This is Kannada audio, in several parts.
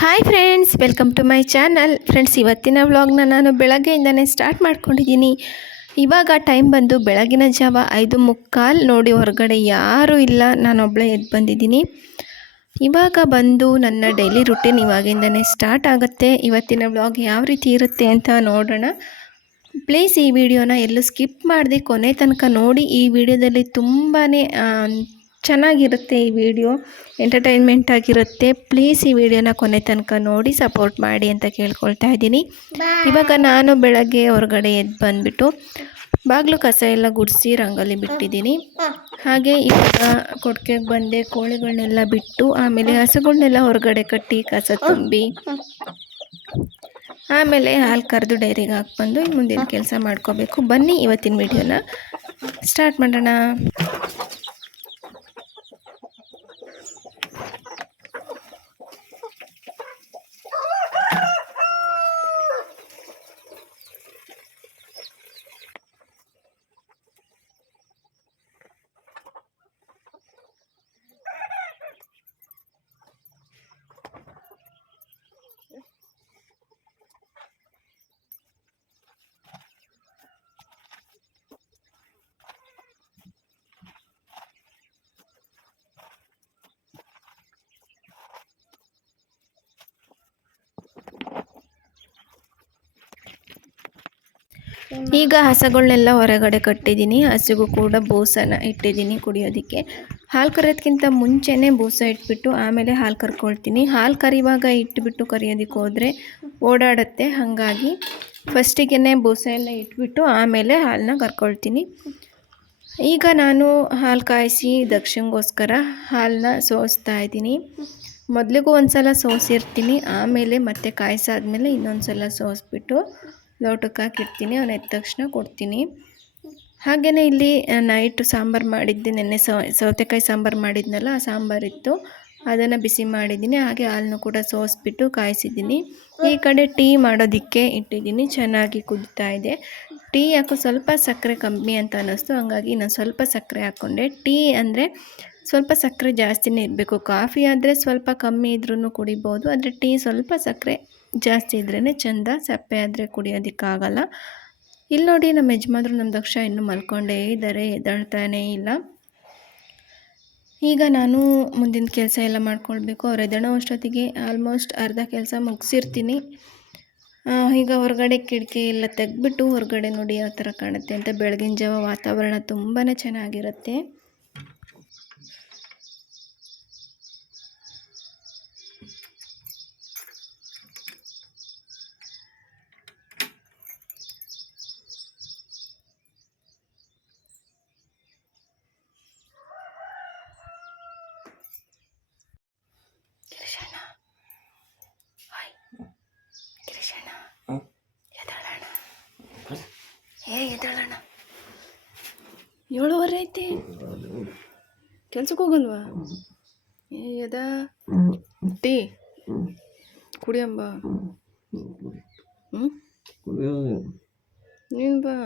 Hi friends welcome to my channel friends ಇವತ್ತಿನ ವ್ಲಾಗ್ನ ನಾನು ಬೆಳಗ್ಗೆಯಿಂದನೇ ಸ್ಟಾರ್ಟ್ ಮಾಡ್ಕೊಂಡಿದ್ದೀನಿ. ಇವಾಗ ಟೈಮ್ ಬಂದು ಬೆಳಗಿನ ಜಾವ ಐದು ಮುಕ್ಕಾಲು ನೋಡಿ ಹೊರಗಡೆ ಯಾರೂ ಇಲ್ಲ ನಾನೊಬ್ಬಳೇ ಎದ್ದು ಬಂದಿದ್ದೀನಿ. ಇವಾಗ ಬಂದು ನನ್ನ ಡೈಲಿ ರುಟೀನ್ ಇವಾಗಿಂದನೇ ಸ್ಟಾರ್ಟ್ ಆಗುತ್ತೆ. ಇವತ್ತಿನ ವ್ಲಾಗ್ ಯಾವ ರೀತಿ ಇರುತ್ತೆ ಅಂತ ನೋಡೋಣ. ಪ್ಲೀಸ್ ಈ ವಿಡಿಯೋನ ಎಲ್ಲೂ ಸ್ಕಿಪ್ ಮಾಡದೆ ಕೊನೆ ತನಕ ನೋಡಿ. ಈ ವಿಡಿಯೋದಲ್ಲಿ ತುಂಬಾ ಚೆನ್ನಾಗಿರುತ್ತೆ ಈ ವಿಡಿಯೋ ಎಂಟರ್ಟೈನ್ಮೆಂಟ್ ಆಗಿರುತ್ತೆ. ಪ್ಲೀಸ್ ಈ ವಿಡಿಯೋನ ಕೊನೆ ತನಕ ನೋಡಿ ಸಪೋರ್ಟ್ ಮಾಡಿ ಅಂತ ಕೇಳ್ಕೊಳ್ತಾ ಇದ್ದೀನಿ. ಇವಾಗ ನಾನು ಬೆಳಗ್ಗೆ ಹೊರಗಡೆ ಎದ್ದು ಬಂದುಬಿಟ್ಟು ಬಾಗಿಲು ಕಸ ಎಲ್ಲ ಗುಡಿಸಿ ರಂಗೋಲಿ ಬಿಟ್ಟಿದ್ದೀನಿ. ಹಾಗೆ ಇವಾಗ ಕೊಡ್ಕೆಗೆ ಬಂದೆ ಕೋಳಿಗಳನ್ನೆಲ್ಲ ಬಿಟ್ಟು ಆಮೇಲೆ ಹಸುಗಳನ್ನೆಲ್ಲ ಹೊರಗಡೆ ಕಟ್ಟಿ ಕಸ ತುಂಬಿ ಆಮೇಲೆ ಹಾಲು ಕರೆದು ಡೈರಿಗೆ ಹಾಕ್ಬಂದು ಮುಂದಿನ ಕೆಲಸ ಮಾಡ್ಕೋಬೇಕು. ಬನ್ನಿ ಇವತ್ತಿನ ವಿಡಿಯೋನ. ಸ್ಟಾರ್ಟ್ ಮಾಡೋಣ. ಈಗ ಹಸಗಳನ್ನೆಲ್ಲ ಹೊರಗಡೆ ಕಟ್ಟಿದ್ದೀನಿ. ಹಸಿಗೂ ಕೂಡ ಬೂಸನ ಇಟ್ಟಿದ್ದೀನಿ ಕುಡಿಯೋದಕ್ಕೆ. ಹಾಲು ಕರೆಯೋದಕ್ಕಿಂತ ಮುಂಚೆನೇ ಬೂಸ ಇಟ್ಬಿಟ್ಟು ಆಮೇಲೆ ಹಾಲು ಕರ್ಕೊಳ್ತೀನಿ. ಹಾಲು ಕರಿವಾಗ ಇಟ್ಬಿಟ್ಟು ಕರಿಯೋದಕ್ಕೆ ಹೋದರೆ ಓಡಾಡುತ್ತೆ. ಹಾಗಾಗಿ ಫಸ್ಟಿಗೆ ಬೂಸ ಎಲ್ಲ ಇಟ್ಬಿಟ್ಟು ಆಮೇಲೆ ಹಾಲನ್ನ ಕರ್ಕೊಳ್ತೀನಿ. ಈಗ ನಾನು ಹಾಲು ಕಾಯಿಸಿ ದಕ್ಷಿಣಗೋಸ್ಕರ ಹಾಲನ್ನ ಸೋಸ್ತಾ ಇದ್ದೀನಿ. ಮೊದಲಿಗೂ ಒಂದು ಸಲ ಸೋಸಿರ್ತೀನಿ. ಆಮೇಲೆ ಮತ್ತೆ ಕಾಯಿಸಾದ್ಮೇಲೆ ಇನ್ನೊಂದು ಸಲ ಸೋಸ್ಬಿಟ್ಟು ಲೋಟಕ್ಕೆ ಹಾಕಿರ್ತೀನಿ, ಅವನು ಎದ್ದ ತಕ್ಷಣ ಕೊಡ್ತೀನಿ. ಹಾಗೆಯೇ ಇಲ್ಲಿ ನೈಟ್ ಸಾಂಬಾರು ಮಾಡಿದ್ದೆ, ನೆನ್ನೆ ಸೌತೆಕಾಯಿ ಸಾಂಬಾರು ಮಾಡಿದ್ನಲ್ಲ, ಆ ಸಾಂಬಾರಿತ್ತು ಅದನ್ನು ಬಿಸಿ ಮಾಡಿದ್ದೀನಿ, ಹಾಗೆ ಹಾಲನ್ನು ಕೂಡ ಸೋಸಿಬಿಟ್ಟು ಕಾಯಿಸಿದ್ದೀನಿ. ಈ ಕಡೆ ಟೀ ಮಾಡೋದಕ್ಕೆ ಇಟ್ಟಿದ್ದೀನಿ, ಚೆನ್ನಾಗಿ ಕುದಿತಾ ಇದೆ. ಟೀ ಯಾಕೋ ಸ್ವಲ್ಪ ಸಕ್ಕರೆ ಕಮ್ಮಿ ಅಂತ ಅನ್ನಿಸ್ತು, ಹಂಗಾಗಿ ನಾನು ಸ್ವಲ್ಪ ಸಕ್ಕರೆ ಹಾಕ್ಕೊಂಡೆ. ಟೀ ಅಂದರೆ ಸ್ವಲ್ಪ ಸಕ್ಕರೆ ಜಾಸ್ತಿನೇ ಇರಬೇಕು. ಕಾಫಿ ಆದರೆ ಸ್ವಲ್ಪ ಕಮ್ಮಿ ಇದ್ರೂ ಕುಡಿಬೋದು, ಆದರೆ ಟೀ ಸ್ವಲ್ಪ ಸಕ್ಕರೆ ಜಾಸ್ತಿ ಇದ್ರೇ ಚಂದ, ಸಪ್ಪೆ ಆದರೆ ಕುಡಿಯೋದಕ್ಕಾಗಲ್ಲ. ಇಲ್ಲಿ ನೋಡಿ ನಮ್ಮ ಯಜಮಾನ್ರು ನಮ್ಮ ದಕ್ಷ ಇನ್ನೂ ಮಲ್ಕೊಂಡೇ ಇದ್ದಾರೆ ಎದ್ದೇಳ್ತಾನೇ ಇಲ್ಲ. ಈಗ ನಾನು ಮುಂದಿನ ಕೆಲಸ ಎಲ್ಲ ಮಾಡ್ಕೊಳ್ಬೇಕು. ಅವ್ರು ಎದಣೋ ಅಷ್ಟೊತ್ತಿಗೆ ಆಲ್ಮೋಸ್ಟ್ ಅರ್ಧ ಕೆಲಸ ಮುಗಿಸಿರ್ತೀನಿ. ಈಗ ಹೊರಗಡೆ ಕಿಟಕಿ ಎಲ್ಲ ತೆಗೆದ್ಬಿಟ್ಟು ಹೊರಗಡೆ ನೋಡಿ ಯಾವ ಥರ ಕಾಣುತ್ತೆ ಅಂತ. ಬೆಳಗಿನ ಜಾವ ವಾತಾವರಣ ತುಂಬಾ ಚೆನ್ನಾಗಿರುತ್ತೆ. ಕೆಲ್ಸಕ್ಕೆ ಹೋಗಲ್ವಾ ಏ ಎದ ಟೀ ಕುಡಿಯಂಬ ಹ್ಞೂ ನೀನು ಬಾ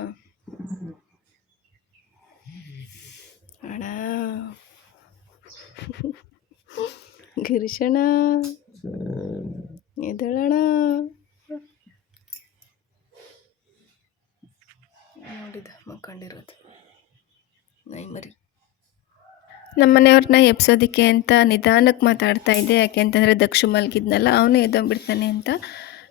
ಅಣ್ಣ ಗಿರಿಶಣ್ಣ ಎದಳಣ ನೋಡಿದ ಮಕ್ಕಂಡಿರೋದು ನೈ ಮರಿ ನಮ್ಮ ಮನೆಯವ್ರನ್ನ ಎಬ್ಸೋದಕ್ಕೆ ಅಂತ ನಿಧಾನಕ್ಕೆ ಮಾತಾಡ್ತಾ ಇದ್ದೆ. ಯಾಕೆ ಅಂತಂದರೆ ದಕ್ಷು ಮಲಗಿದ್ನಲ್ಲ, ಅವನು ಎದ್ದೋಗ್ಬಿಡ್ತಾನೆ ಅಂತ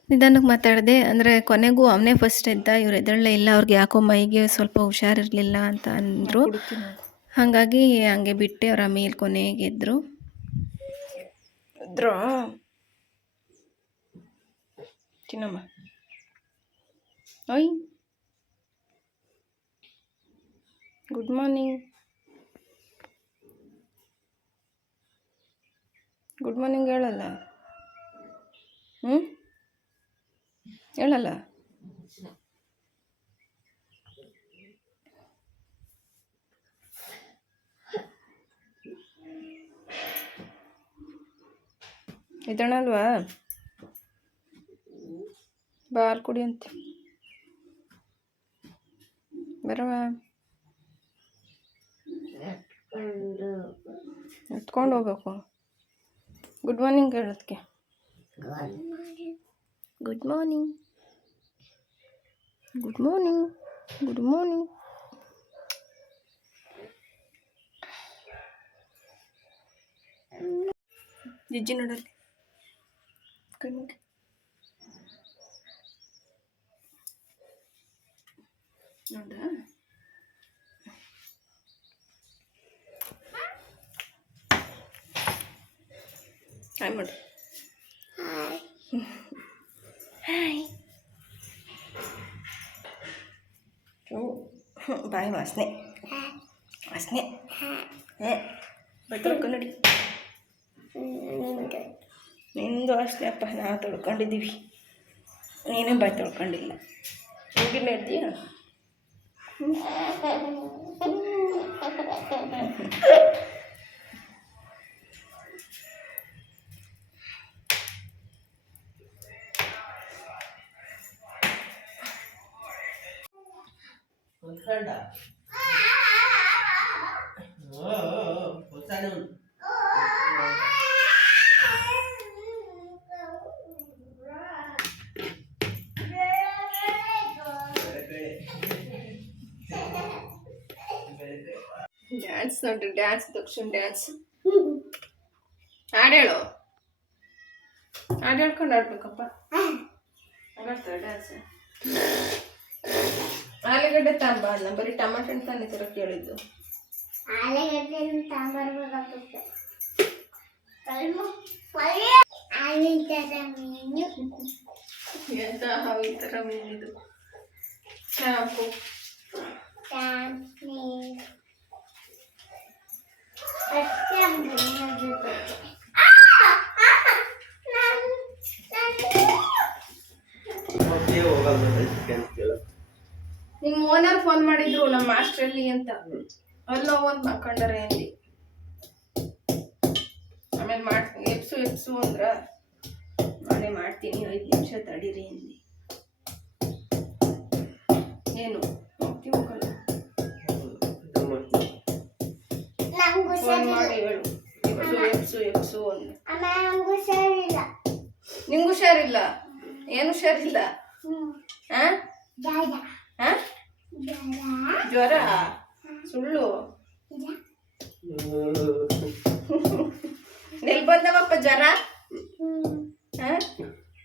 ನಿಧಾನಕ್ಕೆ ಮಾತಾಡಿದೆ. ಅಂದರೆ ಕೊನೆಗೂ ಅವನೇ ಫಸ್ಟ್ ಎದ್ದ. ಇವ್ರು ಎದ್ದೇಳಲೇ ಇಲ್ಲ. ಅವ್ರಿಗೆ ಯಾಕೋ ಮೈಗೆ ಸ್ವಲ್ಪ ಹುಷಾರಿರಲಿಲ್ಲ ಅಂತ ಅಂದರು. ಹಾಗಾಗಿ ಹಂಗೆ ಬಿಟ್ಟೆ. ಅವ್ರ ಮೇಲೆ ಕೊನೆಗೆ ಎದ್ರು. ಓಯ್. ಗುಡ್ ಮಾರ್ನಿಂಗ್ ಗುಡ್ ಮಾರ್ನಿಂಗ್ ಹೇಳಲ್ಲ. ಹ್ಞೂ ಹೇಳಲ್ಲ. ಇದಣಲ್ವಾ ಬಾರ್ ಕುಡಿ ಅಂತ. ಬರವಾ. ಎತ್ಕೊಂಡು ಹೋಗ್ಬೇಕು. ಗುಡ್ ಮಾರ್ನಿಂಗ್ ಹೇಳೋದಕ್ಕೆ good morning good morning good morning ಜಿಜ್ಜಿ ನೋಡಲ್ಲಿ ಕಣ್ಣಿಗೆ ನೋಡ ಹಾಯ್ ಮಾಡು ಹಾಯ್ ಬಾಯಿ ವಾಸನೆ ವಾಸನೆ ಹೇ ಬಟ್ಟೆ ತೊಳ್ಕೊಂಡು ನಡಿ ನಿಂದು ವಾಸನೆ ಅಪ್ಪ ನಾವು ತೊಳ್ಕೊಂಡಿದ್ದೀವಿ. ನೀನೇ ಬಾಯಿ ತೊಳ್ಕೊಂಡಿಲ್ಲ. ಹೋಗಿಲ್ಲ ಇದ್ದೀಯ ಹೊತ್ಕೊಂಡ ಓ ಹೊತ್ತಾನೆ ಅವ್ನು. ಬೇರೆ ಕಡೆ. ಬೇರೆ ಕಡೆ. ಡ್ಯಾನ್ಸ್ ನೋಡ್ರಿ ಡ್ಯಾನ್ಸ್ ದಕ್ಷಿಣ ಡ್ಯಾನ್ಸ್ ಹಾಡು ಹೇಳು ಹಾಡು ಹೇಳ್ಕೊಂಡು ಆಡ್ಬೇಕಪ್ಪ ಆಡ್ತಾರೆ ಡ್ಯಾನ್ಸ್ ಆಲೂಗಡ್ಡೆ ತಾಂಬಾರ್ನ ಬರೀ ಟಮಾಟೆ ಹಣ್ಣು ತಾನೇ ತರ ಕೇಳಿದ್ದು. ಆಲೂಗಡ್ಡೆ ಥರ ಮೀನು. ಎಂತ ಈ ಥರ ಮೀನಿದು ಚಾಪು ಹೋಗಲ್ಲ. ನಿಮ್ಮ ಓನರ್ ಫೋನ್ ಮಾಡಿದ್ರು ನಮ್ಮ ಮಾಸ್ಟ್ರಲ್ಲಿ ಅಂತ. ಅಲ್ಲೋ ಒಂದ್ ಮಾಡ್ಕೊಂಡಾರೆ ಅಂದಿ ಆಮೇಲೆ ಮಾಡ್ತೀನಿ ಎಪ್ಸು ಎಪ್ಸು ಅಂದ್ರ ಮನೆ ಮಾಡ್ತೀನಿ ಐದು ನಿಮಿಷ ತಡೀರಿ ಅಂದಿ. ಏನು? ಹೋಗ್ತೀವಿ ಹೋಗಲ್ಲ. ಫೋನ್ ಮಾಡಿ ಹೇಳು. ಎಪ್ಸು ಎಪ್ಸು ಅಂದ. ನಂಗೂ ಹುಷಾರಿಲ್ಲ? ಏನು ಹುಷಾರಿಲ್ಲ? ಜಾಗ ಜ್ವರ ಸುಳ್ಳು. ಎಲ್ಲಿ ಬಂದವಪ್ಪ ಜ್ವರ?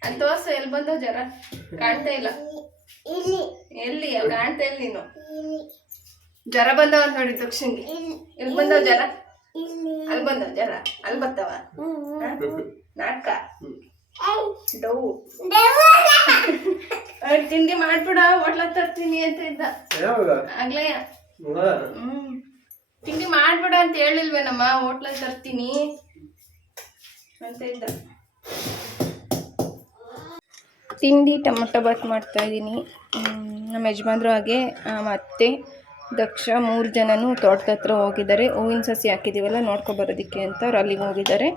ಅಲ್ಲಿ ತೋರ್ಸು ಎಲ್ಲಿ ಬಂದವ ಜ್ವರ? ಕಾಣ್ತಾ ಇಲ್ಲ. ಎಲ್ಲಿ ಕಾಣ್ತಾ ಇಲ್ಲ ನೀನು. ಜ್ವರ ಬಂದವ ಅಂತ ನೋಡಿ ತಕ್ಷಣ ಎಲ್ಲಿ ಬಂದವ ಜ್ವರ? ಅಲ್ಲಿ ಬಂದವ ಜ್ವರ? ಅಲ್ಲಿ ಬರ್ತಾವ? ನಾಟಕ. ತಿಂಡಿ ಮಾಡ್ಬಿಡ ಹೋಟ್ಲ ತರ್ತೀನಿ ಅಂತ ಇದ್ದ. ಆಗ್ಲೇ. ಹ್ಮ್. ತಿಂಡಿ ಮಾಡ್ಬಿಡ ಅಂತ ಹೇಳಿಲ್ವೇನಮ್ಮ ಹೋಟ್ಲ ತರ್ತೀನಿ ಅಂತ ಇದ್ದ. ತಿಂಡಿ ಟೊಮೊಟೊ ಬಾತ್ ಮಾಡ್ತಾ ಇದ್ದೀನಿ. ನಮ್ಮ ಯಜಮಾನ್ರು ಹಾಗೆ ಮತ್ತೆ ದಕ್ಷ ಮೂರು ಜನನೂ ತೋಟದ ಹತ್ರ ಹೋಗಿದ್ದಾರೆ. ಹೂವಿನ ಸಸಿ ಹಾಕಿದ್ದೀವಲ್ಲ ನೋಡ್ಕೊ ಬರೋದಕ್ಕೆ ಅಂತ ಅವ್ರು ಅಲ್ಲಿಗೆ ಹೋಗಿದ್ದಾರೆ.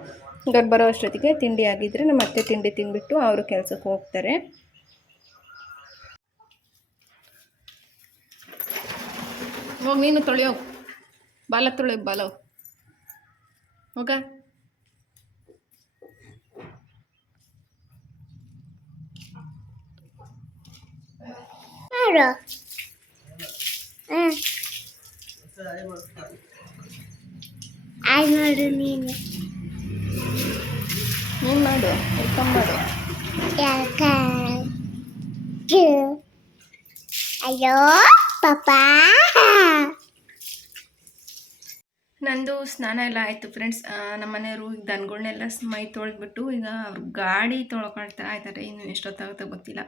ಈಗ ಬರೋ ಅಷ್ಟೊತ್ತಿಗೆ ತಿಂಡಿ ಆಗಿದ್ರೆ ನಮ್ಮ ಅತ್ತೆ ತಿಂಡಿ ತಿಂದ್ಬಿಟ್ಟು ಅವರು ಕೆಲಸಕ್ಕೆ ಹೋಗ್ತಾರೆ. ಹೋಗಿ, ನೀನು ತೊಳೆಯೋ ಬಾಲ ತೊಳೆ ಬಾಲ, ಹೋಗ. ಆಯ್ ಮಾಡು ನೀನು. ನೀನು ಮಾಡು ವೆಲ್ಕಮ್ ಮಾಡು. ಅಯ್ಯೋ ಪಾಪ ನಂದು ಸ್ನಾನ ಎಲ್ಲ ಆಯಿತು ಫ್ರೆಂಡ್ಸ್. ನಮ್ಮ ಮನೆಯವರು ಈಗ ದನಗಳನ್ನೆಲ್ಲ ಮೈ ತೊಳೆದ್ಬಿಟ್ಟು ಈಗ ಅವ್ರ ಗಾಡಿ ತೊಳ್ಕೊಳ್ತಾ ಇದ್ದಾರೆ. ಇನ್ನು ಎಷ್ಟೊತ್ತಾಗುತ್ತೆ ಗೊತ್ತಿಲ್ಲ.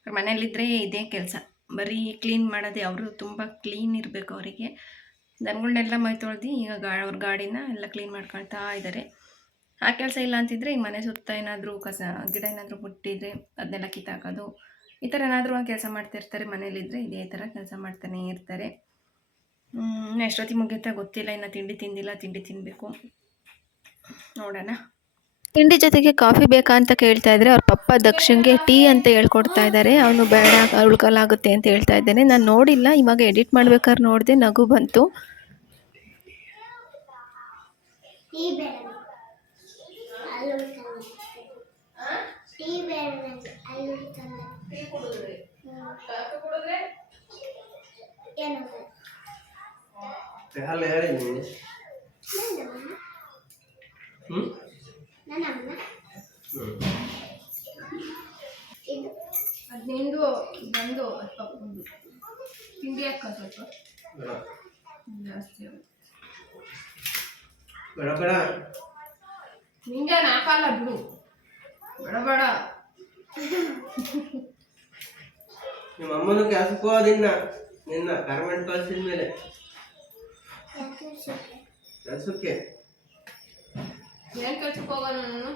ಅವ್ರ ಮನೇಲಿದ್ದರೆ ಇದೇ ಕೆಲಸ. ಬರೀ ಕ್ಲೀನ್ ಮಾಡೋದೇ. ಅವರು ತುಂಬ ಕ್ಲೀನ್ ಇರಬೇಕು ಅವರಿಗೆ. ದನಗಳನ್ನೆಲ್ಲ ಮೈ ತೊಳೆದು ಈಗ ಗಾ ಅವ್ರ ಗಾಡಿನ ಎಲ್ಲ ಕ್ಲೀನ್ ಮಾಡ್ಕೊಳ್ತಾ ಇದ್ದಾರೆ. ಆ ಕೆಲಸ ಇಲ್ಲ ಅಂತಿದ್ರೆ ಈಗ ಮನೆ ಸುತ್ತ ಏನಾದರೂ ಕಸ ಗಿಡ ಏನಾದರೂ ಬಿಟ್ಟಿದ್ರೆ ಅದನ್ನೆಲ್ಲ ಕಿತ್ತಾಕೋದು. ಈ ಥರ ಏನಾದರೂ ಒಂದು ಕೆಲಸ ಮಾಡ್ತಿರ್ತಾರೆ ಮನೇಲಿದ್ದರೆ ಇದೇ ಥರ ಕೆಲಸ ಮಾಡ್ತಾನೆ ಇರ್ತಾರೆ. ಎಷ್ಟೊತ್ತಿಗೆ ಮುಗಿಯುತ್ತೆ ಗೊತ್ತಿಲ್ಲ ಇನ್ನು ತಿಂಡಿ ತಿಂದಿಲ್ಲ ತಿಂಡಿ ತಿನ್ನಬೇಕು ನೋಡೋಣ. ತಿಂಡಿ ಜೊತೆಗೆ ಕಾಫಿ ಬೇಕಾ ಅಂತ ಕೇಳ್ತಾ ಇದ್ರೆ ಅವ್ರ ಪಪ್ಪ ದಕ್ಷಿಣ್ಗೆ ಟೀ ಅಂತ ಹೇಳ್ಕೊಡ್ತಾ ಇದ್ದಾರೆ ಅವನು ಬೇಡ ಉಳ್ಕಲಾಗುತ್ತೆ ಅಂತ ಹೇಳ್ತಾ ಇದ್ದಾನೆ. ನಾನು ನೋಡಿಲ್ಲ ಇವಾಗ ಎಡಿಟ್ ಮಾಡ್ಬೇಕಾದ್ರೆ ನೋಡಿದೆ ನಗು ಬಂತು. ಈ ಬೇಡ ಅಲ್ಲೂ ಟೀ ಕುಡಿದ್ರಿ ಕಾಫಿ ಏನು ನೀನು ಹ್ಞೂ ನನ್ನ ಅಮ್ಮ ಇದು ಬಂದು ತಿಂಡಿ ಹಾಕ ಸ್ವಲ್ಪ ಜಾಸ್ತಿ ಬೇಡ ಬೇಡ ನಿಂಗೆ ನಾಕಲ್ಲ ಬಿಡು ಬೇಡ ಬೇಡ ನಿಮ್ಮ ಅಮ್ಮನ ಕೆಲಸಕ್ಕೆ ಹೋದಿನ್ನ ನಿನ್ನ ಕಾರ್ಮೆಂಟ್ ಕಳ್ಸಿದ ಮೇಲೆ? ಕೆಲಸಕ್ಕೆ? ಏನ್ ಕೆಲ್ಸಕ್ಕೆ ಹೋಗೋಣ ನಾನು?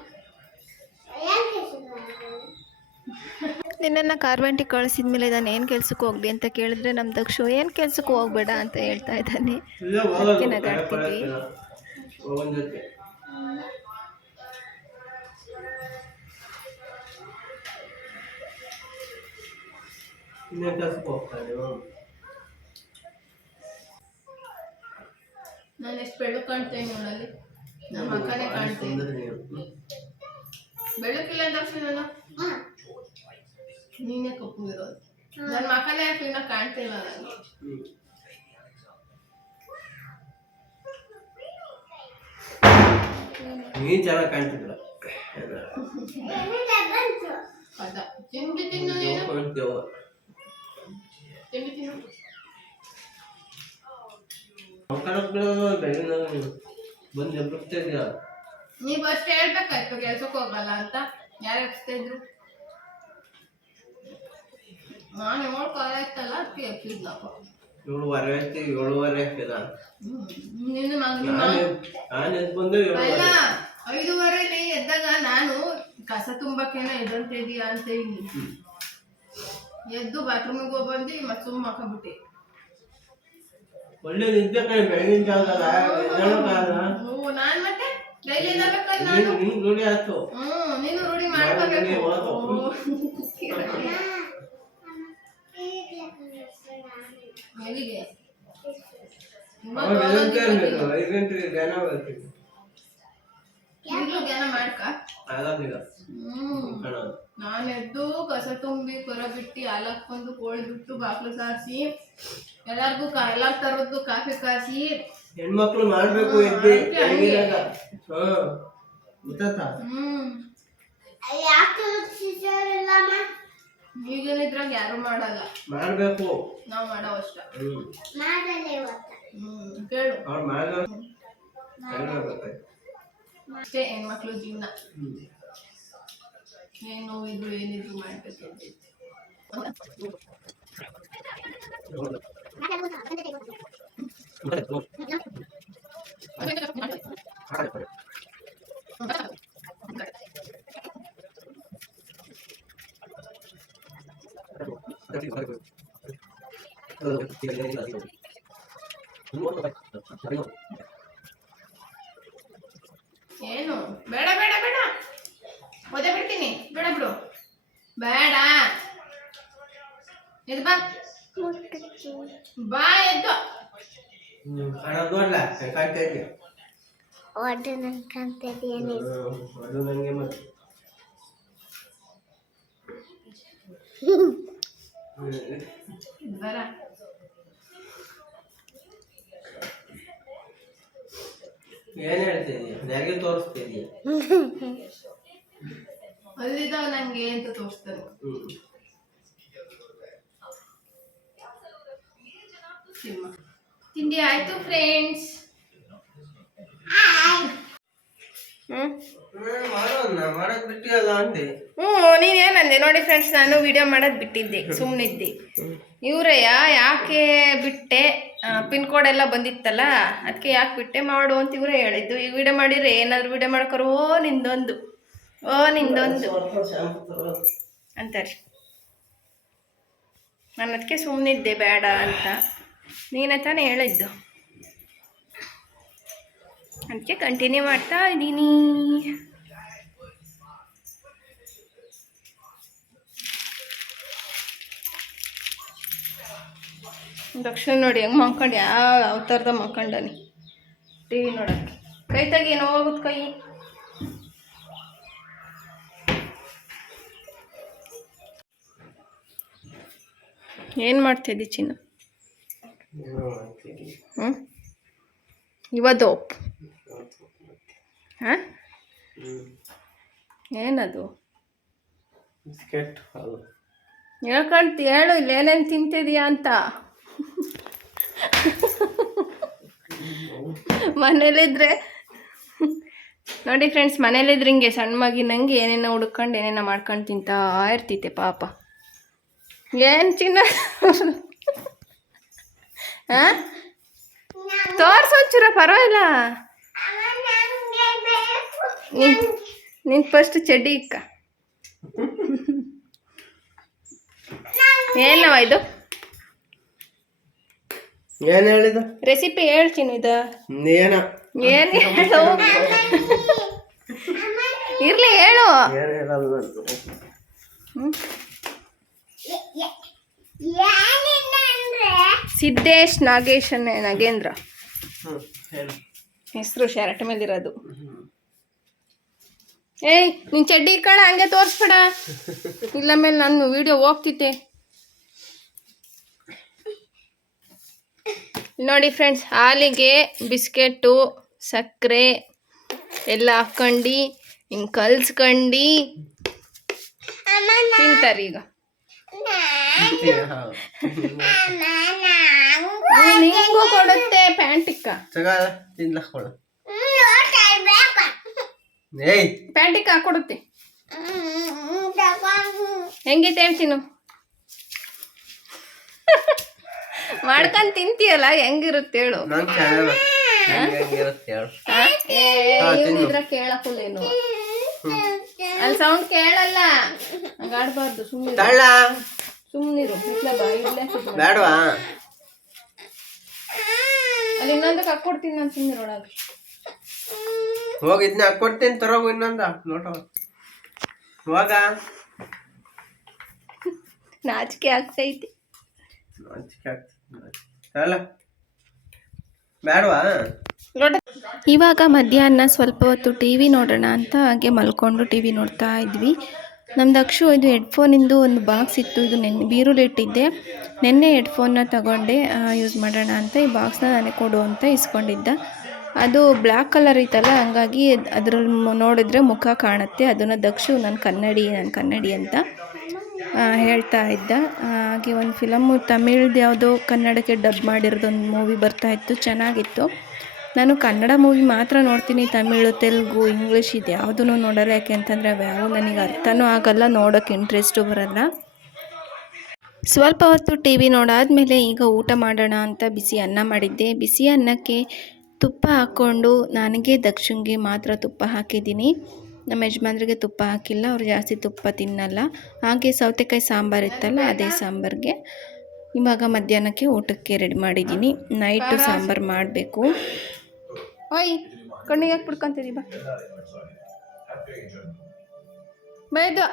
ನಿನ್ನನ್ನು ಕಾರ್ಮೆಂಟಿಗೆ ಕಳಿಸಿದ ಮೇಲೆ ನಾನು ಏನು ಕೆಲ್ಸಕ್ಕೆ ಹೋಗ್ಲಿ ಅಂತ ಕೇಳಿದ್ರೆ ನಮ್ಮ ದಕ್ಷು ಏನು ಕೆಲ್ಸಕ್ಕೆ ಹೋಗ್ಬೇಡ ಅಂತ ಹೇಳ್ತಾ ಇದ್ದಾನೆ. ಅದಕ್ಕೆ ಬೇಡ ಕೆಲಸಕ್ಕೆ ಹೋಗ್ತಾ ನಾನು ಎಷ್ಟು ಬೆಳಕು ಕಾಣ್ತೇನೆ ನೋಡಲ್ಲಿ. ನಮ್ಮ ಅಕ್ಕನೇ ಕಾಣ್ತೇನೆ. ಬೆಳಕಿಲ್ಲ ತಕ್ಷಣ ನಾನು ಹಾ. ನೀನೇ ಕಪ್ಪು ಇರೋದು. ನನ್ನ ಮಕ್ಕನೇ ಇನ್ನ ಕಾಣ್ತಿಲ್ಲ ನಾನು. ನೀನ್ ಚೆನ್ನಾಗಿ ಕಾಣ್ತಿದ್ರ? ಅದ ತಿಂಡಿ ತಿನ್ನು ಬೆಳಗಿನ ಬಂದು ಎಬ್ಬರಿಸ್ತಾ ಇದೀಯ? ನೀವು ಅಷ್ಟು ಹೇಳ್ಬೇಕಾಯ್ತು ಕೆಲ್ಸಕ್ಕೆ ಹೋಗಲ್ಲ ಅಂತ. ಯಾರು ಎಬ್ಸ್ತಾ ಇದ್ರು? ನಾನು ಏಳು ಕಾಲ ಇತ್ತಲ್ಲ ಅದಕ್ಕೆ ಎಬ್ಸಿದ್ನಪ್ಪ ಏಳುವರೆ ಆಯ್ತು ಏಳುವರೆ ಆಗ್ತದ? ನಿನ್ನ ನಾನು ಎದ್ದು ಬಂದು ಅಲ್ಲ ಐದೂವರೆಲಿ ಎದ್ದಾಗ ನಾನು ಕಸ ತುಂಬಕ್ಕೇನೋ ಎದಂತ ಇದೀಯಾ ಅಂತ ಎದ್ದು ಬಾತ್ರೂಮಿಗೆ ಹೋಗಿ ಬಂದು ಮತ್ತೆ ಸುಮ್ಮ ಹಾಕೊಂಡ್ಬಿಟ್ಟೆ ಒಳ್ಳೆ ನಿದ್ದೆ ಕೈ ಬೆಳಗಿನ ನಾನು ಹ್ಞೂ ನಾನ್ ಮತ್ತೆ ಡೈಲಿ ಎದ್ದೇಳ್ಬೇಕಲ್ಲ ನಾನು ರೂಢಿ ಆಯ್ತು. ಹ್ಞೂ ನೀನು ರೂಢಿ ಮಾಡ್ಕೋಬೇಕು. ಎಲ್ಲಿಗೆ. ಐದು ಗಂಟೆಗೆ ಜ್ಞಾನ ಬರ್ತೀನಿ. ಧ್ಯಾನ ಮಾಡ್ಕ. ಹ್ಮ್ ಕಾಣೋದು ನಾನು ಎದ್ದು ಕಸ ತುಂಬಿ ಕೊರ ಬಿಟ್ಟು ಹಾಲಕ್ಕೊಂದು ಕೋಳಿ ಬಿಟ್ಟು ಬಾಕ್ಲು ಸಾರಿಸಿ ಎಲ್ಲಾರ್ಗೂ ಎಲ್ಲ ತರದ್ದು ಕಾಫಿ ಕಾಸಿ. ಹೆಣ್ಮಕ್ಳು ಮಾಡ್ಬೇಕು ಎದ್ದಿ ಮುಚ್ಚಿದ್ದಾರಲ್ಲಮ್ಮ? ಈಗಿನಿದ್ರಾಗ ಯಾರು ಮಾಡಲ್ಲ. ಮಾಡ್ಬೇಕು. ನಾವ್ ಮಾಡೋ ಕೇಳು. ಅಷ್ಟೇ ಹೆಣ್ಮಕ್ಳು ಜೀವನ. ಹ್ಮ್ ಏನ್ ನೋವಿದ್ರು ಏನಿದ್ರು ಮಾಡ್ಬೇಕು ಅಂತ ಐತಿ. ಏನು ಬೇಡ ಬೇಡ ಬೇಡ ಓದೇ ಬಿಡ್ತೀನಿ ಬೇಡ ಬಿಡು ಬೇಡ ಎದ್ದು ಬಾ ಬಾ ಎದ್ದು ನೋಡ್ಲ ಕಾಣ್ತಾ ಇದ್ದೆ ಒಟ್ಟು ನನ್ ಕಾಣ್ತಿದ್ಯೇನೆ ಹ್ಮ್, ಅದು ನಂಗೆ ಮತ್ತೆ ಹ್ಮ್. ಬರ ಏನ್ ಹೇಳ್ತಾ ಇದೀಯ ಯಾರಿಗೆ ಅಲ್ಲಿದ್ದಾವ ನಂಗೆ ಅಂತ ತೋರಿಸ್ತಾರೆ? ಸಿನಿಮಾ. ತಿಂಡಿ ಆಯ್ತು ಫ್ರೆಂಡ್ಸ್ ಹ್ಞೂ ನೀನು ಏನಂದೆ? ನೋಡಿ ಫ್ರೆಂಡ್ಸ್ ನಾನು ವಿಡಿಯೋ ಮಾಡೋದು ಬಿಟ್ಟಿದ್ದೆ ಸುಮ್ಮನಿದ್ದೆ ಇವ್ರಯ್ಯ ಯಾಕೆ ಬಿಟ್ಟೆ? ಪಿನ್ ಕೋಡ್ ಎಲ್ಲ ಬಂದಿತ್ತಲ್ಲ ಅದಕ್ಕೆ ಯಾಕೆ ಬಿಟ್ಟೆ? ಮಾಡು ಅಂತ ಇವರೇ ಹೇಳಿದ್ದು. ಈಗ ವಿಡಿಯೋ ಮಾಡಿದ್ರೆ ಏನಾದ್ರು ವಿಡಿಯೋ ಮಾಡ್ಕೊರು. ಓ ನಿಂದೊಂದು. ಓ ನಿಂದೊಂದು. ಅಂತಾರೆ. ನಾನು ಅದಕ್ಕೆ ಸುಮ್ಮನಿದ್ದೆ ಬೇಡ ಅಂತ. ನೀನೇ ತಾನೇ ಹೇಳಿದ್ದು. ಅದಕ್ಕೆ ಕಂಟಿನ್ಯೂ ಮಾಡ್ತಾ ಇದ್ದೀನಿ. ದಕ್ಷಿಣ ನೋಡಿ ಹೆಂಗೆ ಮಲ್ಕೊಂಡು ಯಾವ ಅವತಾರದ ಮಾಡ್ಕೊಂಡಿ ಟಿ ವಿ ನೋಡೋಕ್ಕೆ ಕೈ ತೆಗಿ ನೋವಾಗುತ್ತೆ ಕೈ. ಏನು ಮಾಡ್ತಿದ್ದಿ ಚಿನ್ನು? ಹ್ಞೂ ಇವದೋಪ್ ಹಾಂ? ಏನದು? ಹೇಳ್ಕೊಂತ ಹೇಳು ಇಲ್ಲಿ ಏನೇನು ತಿಂತಿದೀಯ ಅಂತ. ಮನೇಲಿದ್ರೆ, ನೋಡಿ ಫ್ರೆಂಡ್ಸ್ ಮನೇಲಿದ್ರೆ ಹಿಂಗೆ ಸಣ್ಣ ಮಗಿನಂಗೆ ಏನೇನೋ ಹುಡ್ಕೊಂಡು ಏನೇನೋ ಮಾಡ್ಕೊಂಡು ತಿಂತಾ ಇರ್ತಿತ್ತೆ ಪಾಪ. ಏನು ಚಿನ್ನ ಹಾಂ? ತೋರ್ಸು ಒಂಚೂರ ಪರವಾಗಿಲ್ಲ. ನಿನ್ ನಿನ್ ಫಸ್ಟ್ ಚಡ್ಡಿ ಇಕ್ಕ. ಏನವ ಇದು? ಏನು ಹೇಳಿದ ರೆಸಿಪಿ ಹೇಳ್ತೀನಿ ಇದು. ಏನ? ಏನ್ ಹೇಳು? ಇರ್ಲಿ ಹೇಳು. ಏನು ಹೇಳಲ್ಲ ನಾನು ಹ್ಮ್. ಏನಿಲ್ಲ ಅಂದ್ರೆ ಸಿದ್ದೇಶ್ ನಾಗೇಶ್ ನಾಗೇಂದ್ರ. ಹೆಸರು ಶರ್ಟ್ ಮೇಲಿರೋದು. ಏಯ್ ನಿನ್ ಚಡ್ಡಿ ಕಾಳ ಹಂಗೆ ತೋರಿಸ್ಬೇಡ. ಇಲ್ಲ ಮೇಲೆ ನಾನು ವಿಡಿಯೋ ಹೋಗ್ತಿದ್ದೆ. ನೋಡಿ ಫ್ರೆಂಡ್ಸ್ ಹಾಲಿಗೆ ಬಿಸ್ಕೆಟ್ಟು ಸಕ್ಕರೆ ಎಲ್ಲ ಹಾಕ್ಕೊಂಡು ಹಿಂಗೆ ಕಲ್ಸ್ಕೊಂಡು ತಿಂತಾರೆ ಈಗ. ನಿಂಗೂ ಕೊಡುತ್ತೆ ಪ್ಯಾಂಟಿಕ್ಕ. ತಗ ತಿನ್ಲಕ್ಕೊಳ ಏಯ್. ಪ್ಯಾಂಟಿಕ್ಕ ಹಾಕೊಡುತ್ತೆ ಹೆಂಗೈತೆ ಹೇಳ್ತೀನು? ಮಾಡ್ಕೊಂಡ್ ತಿಂತೀಯಲ್ಲ ಹೆಂಗಿರುತ್ತೆ ಹೇಳು. ಇದ್ರ ಕೇಳಕ್ಕೂಲೇನು ಅಲ್ಲಿ ಸೌಂಡ್ ಕೇಳಲ್ಲ. ಹಂಗಾಡ್ಬಾರ್ದು ಸುಮ್ಮನೆ ಸುಮ್ಮನಿರು ಇಲ್ಲೇ ಬೇಡವಾ ಅಲ್ಲಿ ಇನ್ನೊಂದಕ್ಕೆ ಹಾಕ್ಕೊಡ್ತೀನಿ ನಾನು ಸುಮ್ಮನೆ ಒಳಗೆ ಹೋಗಿ ಇದನ್ನ ಕೊಡ್ತೀನಿ ತರೋಗು ಇನ್ನೊಂದ. ನೋಟ ಹೋಗ. ನಾಚಿಕೆ ಆಗ್ತೈತಿ. ನಾಚಿಕೆ ಆಗ್ತೈತಿ ತಳ್ಳ ಬೇಡವಾ ಇವಾಗ ಮಧ್ಯಾಹ್ನ ಸ್ವಲ್ಪ ಹೊತ್ತು ಟಿ ವಿ ನೋಡೋಣ ಅಂತ ಹಾಗೆ ಮಲ್ಕೊಂಡು ಟಿ ವಿ ನೋಡ್ತಾ ಇದ್ವಿ. ನಮ್ಮ ಅಕ್ಷು, ಇದು ಹೆಡ್ಫೋನಿಂದು ಒಂದು ಬಾಕ್ಸ್ ಇತ್ತು. ಇದು ನೆನ್ನೆ ಬೀರುಲಿ ಇಟ್ಟಿದ್ದೆ. ನಿನ್ನೆ ಹೆಡ್ಫೋನ್ನ ತಗೊಂಡೆ. ಯೂಸ್ ಮಾಡೋಣ ಅಂತ ಈ ಬಾಕ್ಸ್ನ ನನಗೆ ಕೊಡು ಅಂತ ಇಸ್ಕೊಂಡಿದ್ದ. ಅದು ಬ್ಲ್ಯಾಕ್ ಕಲರ್ ಇತ್ತಲ್ಲ, ಹಂಗಾಗಿ ಅದ್ರಲ್ಲಿ ನೋಡಿದ್ರೆ ಮುಖ ಕಾಣುತ್ತೆ. ಅದನ್ನು ದಕ್ಷು ನನ್ನ ಕನ್ನಡಿ ನನ್ನ ಕನ್ನಡಿ ಅಂತ ಹೇಳ್ತಾ ಇದ್ದ. ಹಾಗೆ ಒಂದು ಫಿಲಮ್ಮು ತಮಿಳ್ದು ಯಾವುದೋ ಕನ್ನಡಕ್ಕೆ ಡಬ್ ಮಾಡಿರೋದೊಂದು ಮೂವಿ ಬರ್ತಾ ಇತ್ತು. ಚೆನ್ನಾಗಿತ್ತು. ನಾನು ಕನ್ನಡ ಮೂವಿ ಮಾತ್ರ ನೋಡ್ತೀನಿ, ತಮಿಳು, ತೆಲುಗು, ಇಂಗ್ಲೀಷ್ ಇದು ಯಾವುದೂ ನೋಡಲ್ಲ. ಯಾಕೆ ಅಂತಂದರೆ ಅವು ನನಗೆ ಅರ್ಥನೂ ಆಗಲ್ಲ ನೋಡೋಕ್ಕೆ ಇಂಟ್ರೆಸ್ಟು ಬರಲ್ಲ. ಸ್ವಲ್ಪ ಹೊತ್ತು ಟಿ ವಿ ನೋಡಾದಮೇಲೆ ಈಗ ಊಟ ಮಾಡೋಣ ಅಂತ ಬಿಸಿ ಅನ್ನ ಮಾಡಿದ್ದೆ. ಬಿಸಿ ಅನ್ನಕ್ಕೆ ತುಪ್ಪ ಹಾಕ್ಕೊಂಡು ನನಗೆ ದಕ್ಷಿಣ್ಗೆ ಮಾತ್ರ ತುಪ್ಪ ಹಾಕಿದ್ದೀನಿ. ನಮ್ಮ ಯಜಮಾನ್ರಿಗೆ ತುಪ್ಪ ಹಾಕಿಲ್ಲ, ಅವ್ರು ಜಾಸ್ತಿ ತುಪ್ಪ ತಿನ್ನಲ್ಲ. ಹಾಗೆ ಸೌತೆಕಾಯಿ ಸಾಂಬಾರು ಇತ್ತಲ್ಲ, ಅದೇ ಸಾಂಬಾರಿಗೆ. ಇವಾಗ ಮಧ್ಯಾಹ್ನಕ್ಕೆ ಊಟಕ್ಕೆ ರೆಡಿ ಮಾಡಿದ್ದೀನಿ. ನೈಟು ಸಾಂಬಾರು ಮಾಡಬೇಕು. ಓಯ್ ಕಣ್ಣಿಗೆ ಯಾಕೆ ಬಿಡ್ಕೊಂತೀರಿ ಬಾ. ಬೈದು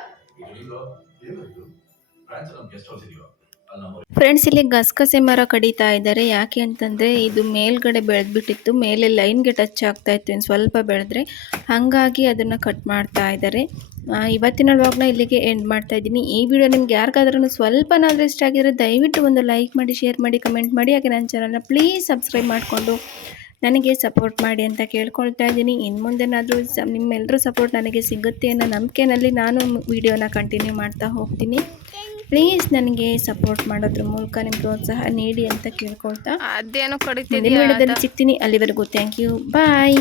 ಫ್ರೆಂಡ್ಸ್ ಇಲ್ಲಿ ಗಸಗಸೆ ಮರ ಕಡಿತಾ ಇದ್ದಾರೆ. ಯಾಕೆ ಅಂತಂದರೆ ಇದು ಮೇಲ್ಗಡೆ ಬೆಳೆದ್ಬಿಟ್ಟಿತ್ತು. ಮೇಲೆ ಲೈನ್ಗೆ ಟಚ್ ಆಗ್ತಾ ಇತ್ತು. ಇನ್ನು ಸ್ವಲ್ಪ ಬೆಳೆದ್ರೆ ಹಾಗಾಗಿ ಅದನ್ನು ಕಟ್ ಮಾಡ್ತಾ ಇದ್ದಾರೆ. ಇವತ್ತಿನ ವ್ಲಾಗ್ನ ಇಲ್ಲಿಗೆ ಎಂಡ್ ಮಾಡ್ತಾ ಇದ್ದೀನಿ. ಈ ವಿಡಿಯೋ ನಿಮ್ಗೆ ಯಾರಿಗಾದ್ರೂ ಸ್ವಲ್ಪನಾದರೂ ಇಷ್ಟ ಆಗಿದ್ರೆ ದಯವಿಟ್ಟು ಒಂದು ಲೈಕ್ ಮಾಡಿ ಶೇರ್ ಮಾಡಿ ಕಮೆಂಟ್ ಮಾಡಿ. ಹಾಗೆ ನನ್ನ ಚಾನಲ್ನ ಪ್ಲೀಸ್ ಸಬ್ಸ್ಕ್ರೈಬ್ ಮಾಡಿಕೊಂಡು ನನಗೆ ಸಪೋರ್ಟ್ ಮಾಡಿ ಅಂತ ಕೇಳ್ಕೊಳ್ತಾ ಇದ್ದೀನಿ. ಇನ್ನು ಮುಂದೆನಾದರೂ ಸ ನಿಮ್ಮೆಲ್ಲರೂ ಸಪೋರ್ಟ್ ನನಗೆ ಸಿಗುತ್ತೆ ಅನ್ನೋ ನಂಬಿಕೆನಲ್ಲಿ ನಾನು ವಿಡಿಯೋನ ಕಂಟಿನ್ಯೂ ಮಾಡ್ತಾ ಹೋಗ್ತೀನಿ. ಪ್ಲೀಸ್ ನನಗೆ ಸಪೋರ್ಟ್ ಮಾಡೋದ್ರ ಮೂಲಕ ನಿಮ್ಮ ಪ್ರೋತ್ಸಾಹ ನೀಡಿ ಅಂತ ಕೇಳ್ಕೊಳ್ತಾ. ಅದೇನೋ ವಿಡಿಯೋದಲ್ಲಿ ಸಿಗ್ತೀನಿ. ಅಲ್ಲಿವರೆಗೂ ಥ್ಯಾಂಕ್ ಯು ಬಾಯ್